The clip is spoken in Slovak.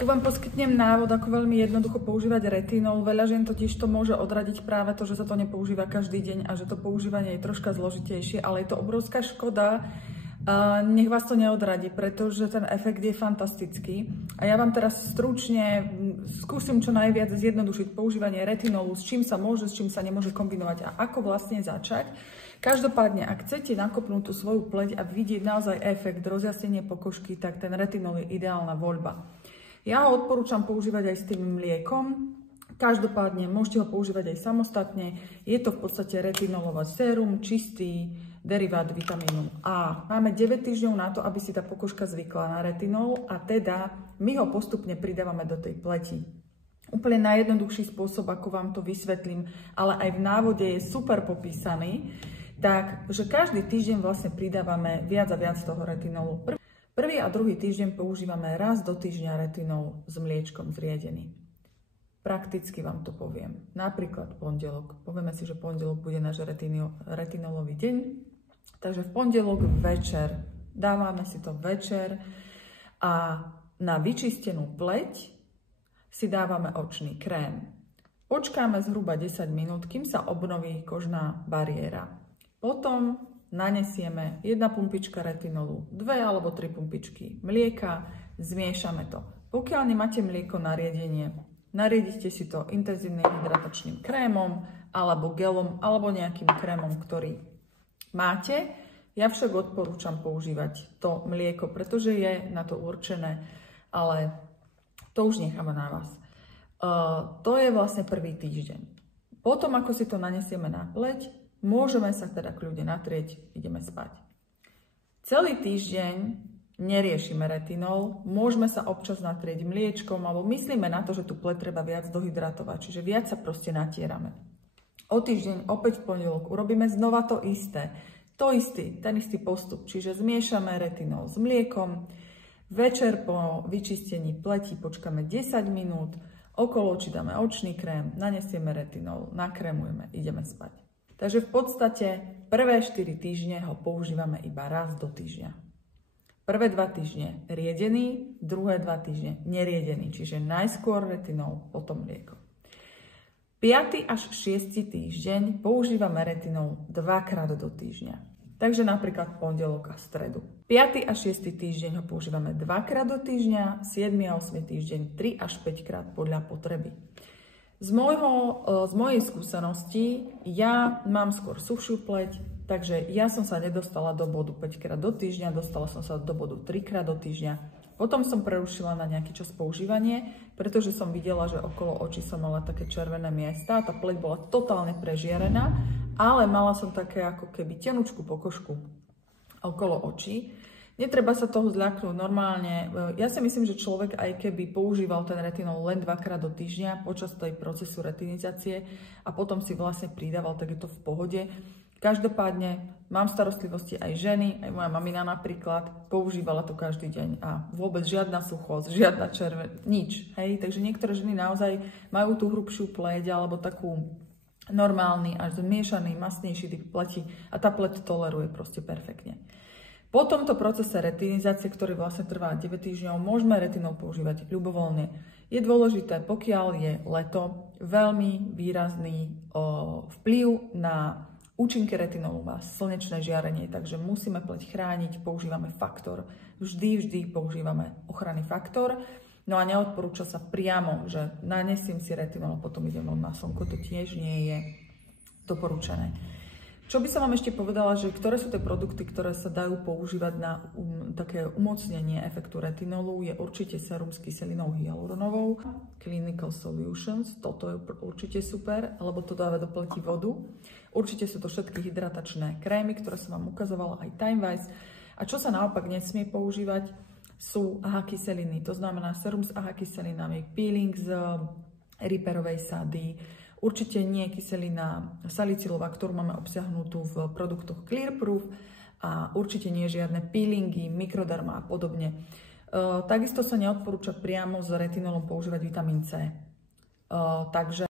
Tu vám poskytnem návod, ako veľmi jednoducho používať retinol. Veľa žien totiž to môže odradiť práve to, že sa to nepoužíva každý deň a že to používanie je troška zložitejšie, ale je to obrovská škoda. Nech vás to neodradí, pretože ten efekt je fantastický. A ja vám teraz stručne skúsim čo najviac zjednodušiť používanie retinolu, s čím sa môže, s čím sa nemôže kombinovať a ako vlastne začať. Každopádne, ak chcete nakopnúť tú svoju pleť a vidieť naozaj efekt, rozjasnenie pokožky, tak ten retinol je ideálna voľba. Ja ho odporúčam používať aj s tým mliekom. Každopádne môžete ho používať aj samostatne. Je to v podstate retinolové sérum, čistý derivát vitamínu A. Máme 9 týždňov na to, aby si tá pokožka zvykla na retinol a teda my ho postupne pridávame do tej pleti. Úplne najjednoduchší spôsob, ako vám to vysvetlím, ale aj v návode je super popísaný, takže každý týždeň vlastne pridávame viac a viac toho retinolu. Prvý a druhý týždeň používame raz do týždňa retinol s mliečkom zriedený. Prakticky vám to poviem. Napríklad pondelok. Povieme si, že pondelok bude náš retinolový deň. Takže v pondelok večer dávame si to večer a na vyčistenú pleť si dávame očný krém. Počkáme zhruba 10 minút, kým sa obnoví kožná bariéra. Potom nanesieme 1 pumpička retinolu, 2 alebo 3 pumpičky mlieka, zmiešame to. Pokiaľ nemáte mlieko na riedenie, nariedite si to intenzívnym hydratačným krémom alebo gelom alebo nejakým krémom, ktorý máte. Ja však odporúčam používať to mlieko, pretože je na to určené, ale to už necháva na vás. To je vlastne prvý týždeň. Potom, ako si to nanesieme na pleť, môžeme sa teda kľudne natrieť, ideme spať. Celý týždeň neriešime retinol, môžeme sa občas natrieť mliečkom, alebo myslíme na to, že tú pleť treba viac dohydratovať, čiže viac sa proste natierame. O týždeň, opäť v pondelok, urobíme znova to isté. Ten istý postup, čiže zmiešame retinol s mliekom, večer po vyčistení pleti počkáme 10 minút, okolo očí dáme očný krém, nanesieme retinol, nakrémujeme, ideme spať. Takže v podstate prvé 4 týždne ho používame iba raz do týždňa. Prvé 2 týždne riedený, druhé 2 týždne neriedený, čiže najskôr retinol, potom mlieko. 5. až 6. týždeň používame retinol 2-krát do týždňa. Takže napríklad pondelok a stredu. 5. a 6. týždeň ho používame 2-krát do týždňa, 7. a 8. týždeň 3 až 5 krát podľa potreby. Z mojej skúsenosti, ja mám skôr suchšiu pleť, takže ja som sa nedostala do bodu 5 krát do týždňa, dostala som sa do bodu 3 krát do týždňa. Potom som prerušila na nejaký čas používanie, pretože som videla, že okolo očí som mala také červené miesta, tá pleť bola totálne prežiarená, ale mala som také ako keby tenučku pokožku okolo očí. Netreba sa toho zľaknúť normálne. Ja si myslím, že človek aj keby používal ten retinol len 2-krát do týždňa počas tej procesu retinizácie a potom si vlastne pridával, tak je to v pohode. Každopádne mám starostlivosti aj ženy, aj moja mamina napríklad, používala to každý deň a vôbec žiadna suchosť, žiadna červeň, nič. Hej? Takže niektoré ženy naozaj majú tú hrubšiu pleť alebo takú normálny až zmiešaný, masnejší typ pleti a tá pleť toleruje proste perfektne. Po tomto procese retinizácie, ktorý vlastne trvá 9 týždňov, môžeme retinol používať ľubovoľne. Je dôležité, pokiaľ je leto, veľmi výrazný vplyv na účinky retinolu má slnečné žiarenie, takže musíme pleť chrániť, používame faktor. Vždy používame ochranný faktor. No a neodporúča sa priamo, že nanesím si retinol a potom idem von na slnko. To tiež nie je doporučené. Čo by som vám ešte povedala, že ktoré sú tie produkty, ktoré sa dajú používať na také umocnenie efektu retinolu, je určite sérum s kyselinou hyaluronovou, Clinical Solutions, toto je určite super, lebo to dáva do pleti vodu. Určite sú to všetky hydratačné krémy, ktoré som vám ukazovala, aj Timewise. A čo sa naopak nesmie používať, sú AHA kyseliny, to znamená sérum s AHA kyselinami, peeling z riperovej sady, určite nie kyselina salicylová, ktorú máme obsiahnutú v produktoch Clearproof a určite nie žiadne peelingy, mikroderma a podobne. Takisto sa neodporúča priamo s retinolom používať vitamín C. Takže